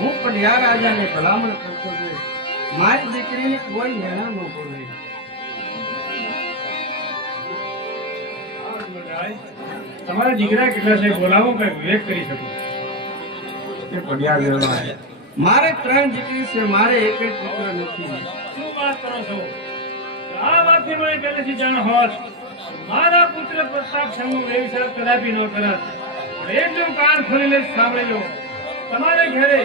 હું પણ યાર રાજાને ભલામણ કરતો છે મારી દીકરીને કોઈ હેણા ન બોલે. તમારા દીકરા કેટલા છે બોલાવો કઈ વિવેક કરી શકો. મારે 3 દીકરી છે, મારે એક પુત્ર નથી. શું વાત કરો છો? આ વાતની મને પહેલેથી જાણ હોત મારા પુત્ર પ્રતાપ સંગનો વ્યવસાય કદાપી ન કરત. પણ એકદમ કાન ખોલીને સાંભળજો. તમારે ઘરે